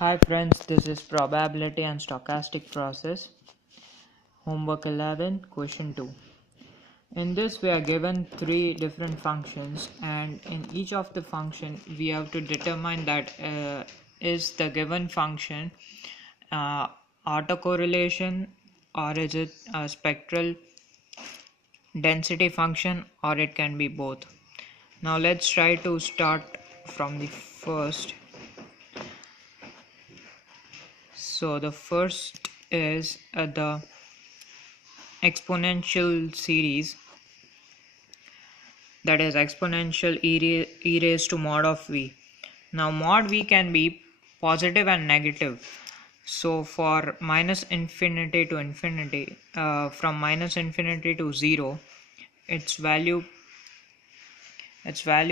Hi friends, this is probability and stochastic process. Homework 11, question 2. In this we are given three different functions, and in each of the function we have to determine that is the given function autocorrelation, or is it a spectral density function, or it can be both. Now let's try to start from the first. So the first is the exponential series, that is exponential e raised to mod of v. Now mod v can be positive and negative. So for minus infinity to infinity, from minus infinity to 0, its value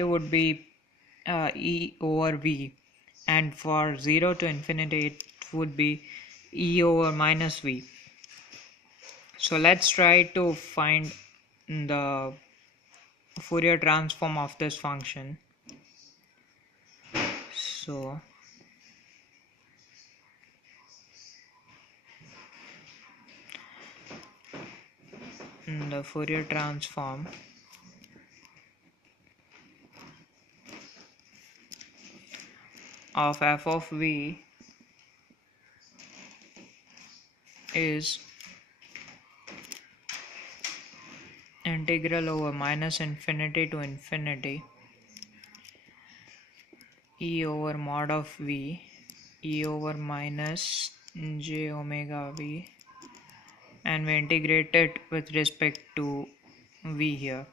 would be e over v, and for 0 to infinity it would be e over minus v. So let's try to find the Fourier transform of this function. So the Fourier transform of f of v is integral over minus infinity to infinity e over mod of v e over minus j omega v, and we integrate it with respect to v here.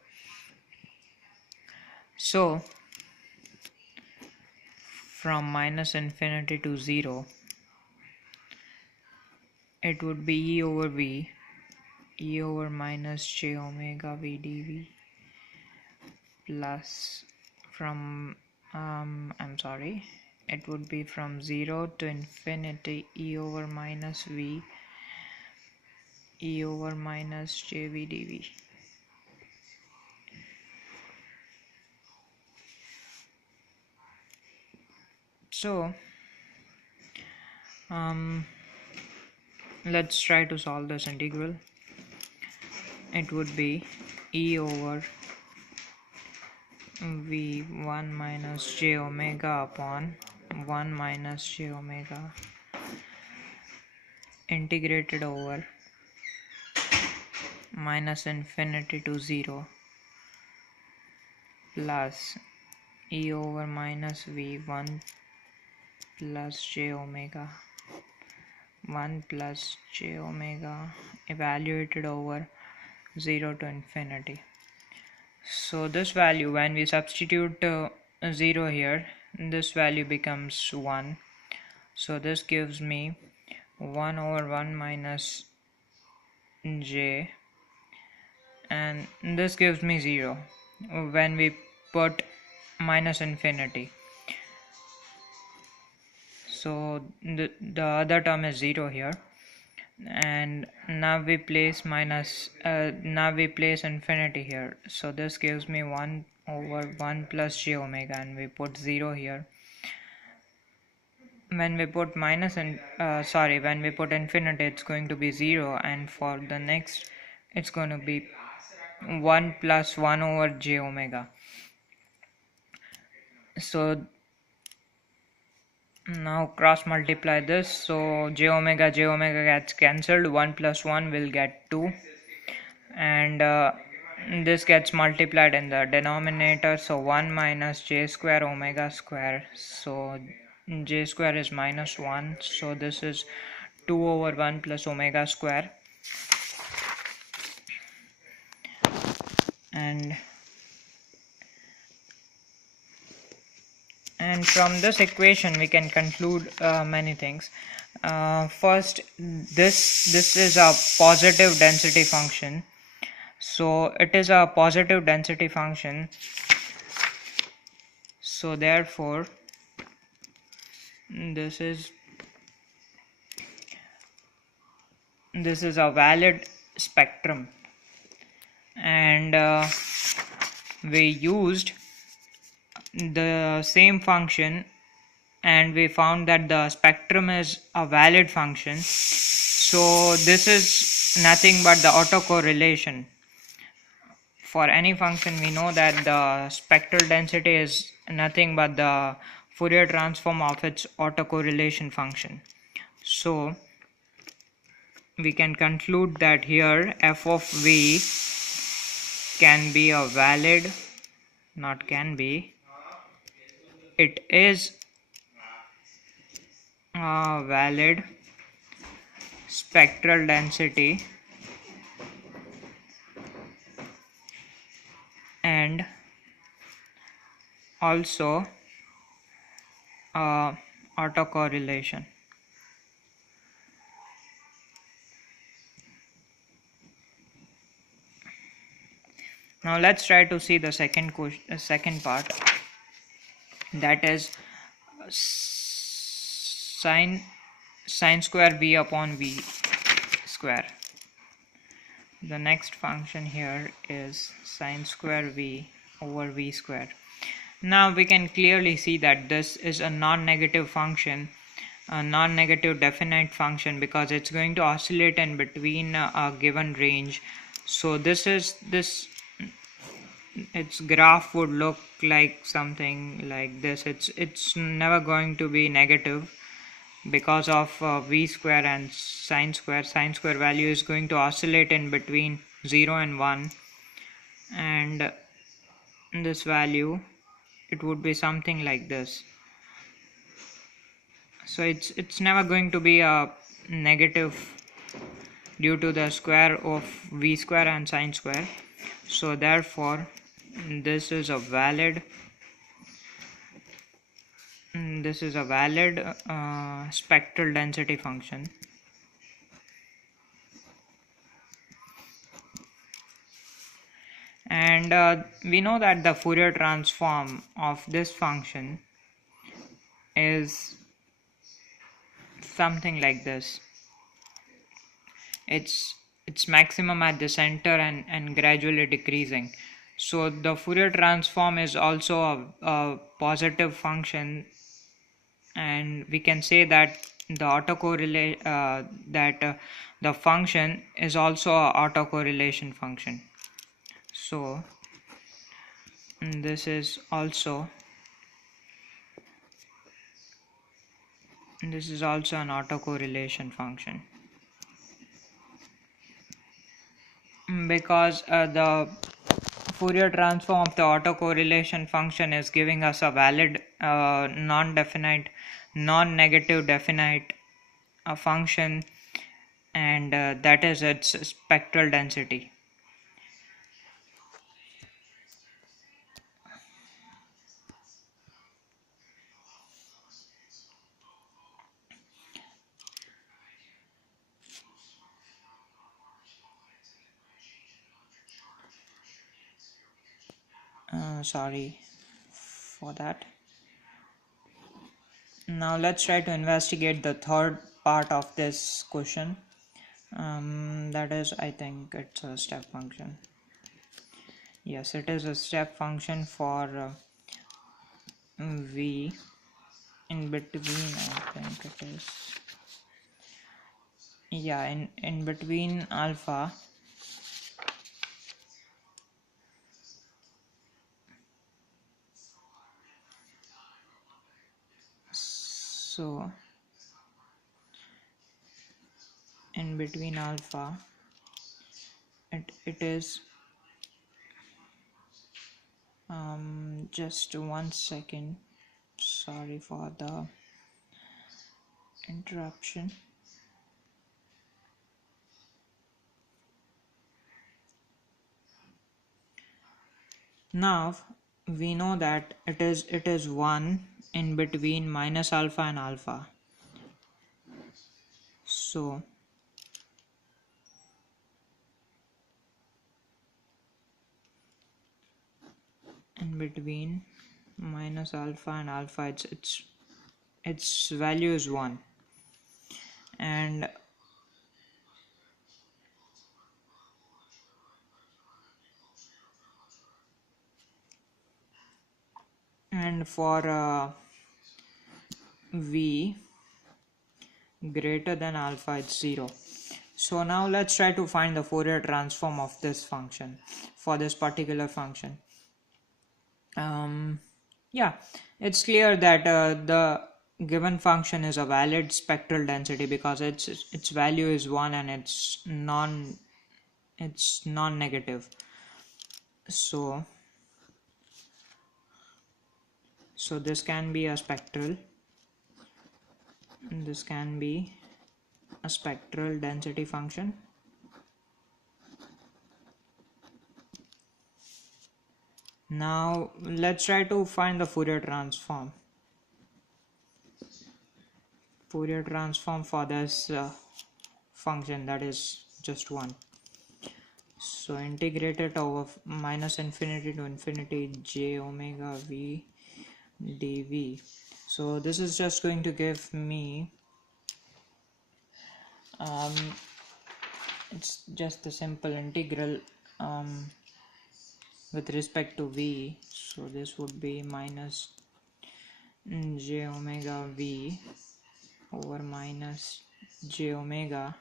So from minus infinity to 0, it would be e over v e over minus j omega v dv plus from it would be from 0 to infinity e over minus v e over minus jv dv. So let's try to solve this integral. It would be e over v 1 minus j omega upon 1 minus j omega integrated over minus infinity to 0 plus e over minus v 1 plus j omega 1 plus j omega evaluated over 0 to infinity. So this value, when we substitute 0 here, this value becomes 1. So this gives me 1 over 1 minus j, and this gives me 0 when we put minus infinity. So the other term is 0 here, and now we place infinity here. So this gives me 1 over 1 plus j omega, and we put 0 here. When we put when we put infinity, it's going to be 0, and for the next it's going to be 1 plus 1 over j omega. So now cross multiply this, so j omega gets cancelled, 1 plus 1 will get 2, and this gets multiplied in the denominator, so 1 minus j square omega square, so j square is minus 1, so this is 2 over 1 plus omega square, and from this equation we can conclude many things. First, this is a positive density function, so it is a positive density function, so therefore this is a valid spectrum, and we used the same function and we found that the spectrum is a valid function. So this is nothing but the autocorrelation. For any function, we know that the spectral density is nothing but the Fourier transform of its autocorrelation function. So we can conclude that here f of v can be a valid, not can be, it is a valid spectral density and also autocorrelation. Now let's try to see the second part, that is sine square v upon v square. The next function here is sine square v over v square. Now we can clearly see that this is a non-negative function, a non-negative definite function, because it's going to oscillate in between a given range. So this its graph would look like something like this. It's never going to be negative because of v square and sine square. Sine square value is going to oscillate in between 0 and 1, and this value, it would be something like this. So it's never going to be a negative due to the square of v square and sine square. So therefore this is a valid spectral density function. And we know that the Fourier transform of this function is something like this. It's maximum at the center and gradually decreasing. So the Fourier transform is also a positive function, and we can say that the the function is also a autocorrelation function. So this is also an autocorrelation function, because the Fourier transform of the autocorrelation function is giving us a valid non-negative definite function, and that is its spectral density. Sorry for that. Now let's try to investigate the third part of this question. That is, I think it's a step function. Yes, it is a step function for v in between, I think it is, yeah, in between alpha so in between alpha it is just 1 second, sorry for the interruption. Now we know that it is 1 in between minus alpha and alpha. So in between minus alpha and alpha, its value is 1, and for v greater than alpha, it's 0. So now let's try to find the Fourier transform of this function for this particular function. Yeah, it's clear that the given function is a valid spectral density because its value is 1 and it's non-negative. So this can be a spectral, this can be a spectral density function. Now let's try to find the Fourier transform. Fourier transform for this function, that is just 1. So integrate it over minus infinity to infinity j omega v dv. So this is just going to give me it's just a simple integral with respect to v. So this would be minus j omega v over minus j omega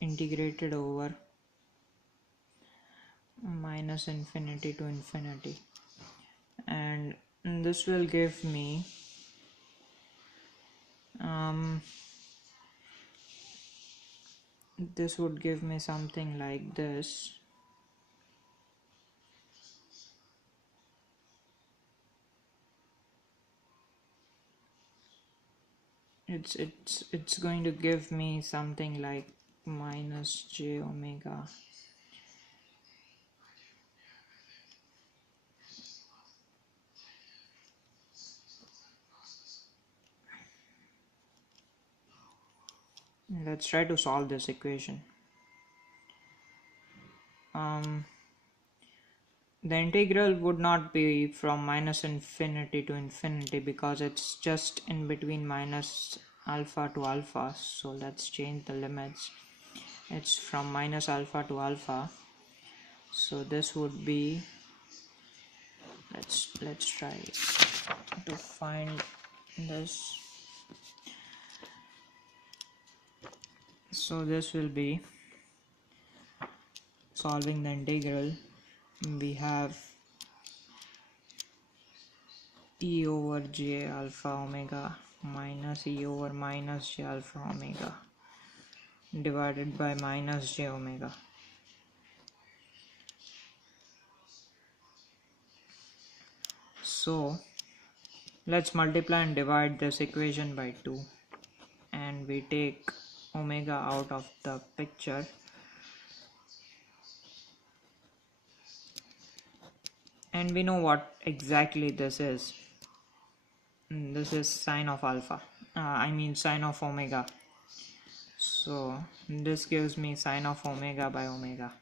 integrated over minus infinity to infinity, and this will give me this would give me something like this. It's going to give me something like minus j omega let's try to solve this equation. The integral would not be from minus infinity to infinity because it's just in between minus alpha to alpha. So let's change the limits. It's from minus alpha to alpha. So this would be, let's try to find this. So this will be solving the integral. We have e over j alpha omega minus e over minus j alpha omega divided by minus j omega. So let's multiply and divide this equation by 2, and we take omega out of the picture. And we know what exactly this is. This is sine of alpha, sine of omega. So this gives me sine of omega by omega,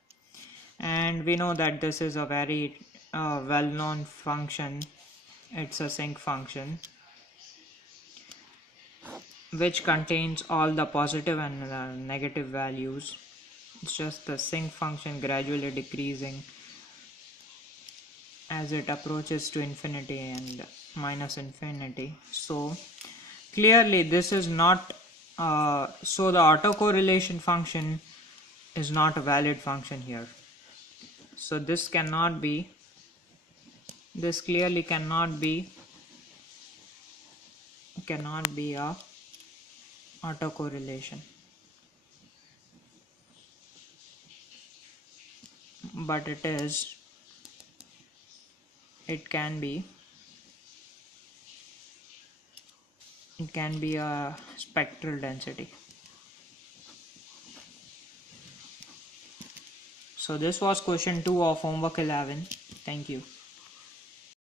and we know that this is a very well-known function. It's a sinc function which contains all the positive and negative values. It's just the sinc function gradually decreasing as it approaches to infinity and minus infinity. So clearly this is not so the autocorrelation function is not a valid function here. So this clearly cannot be a autocorrelation, but it can be a spectral density. So this was question 2 of homework 11. Thank you.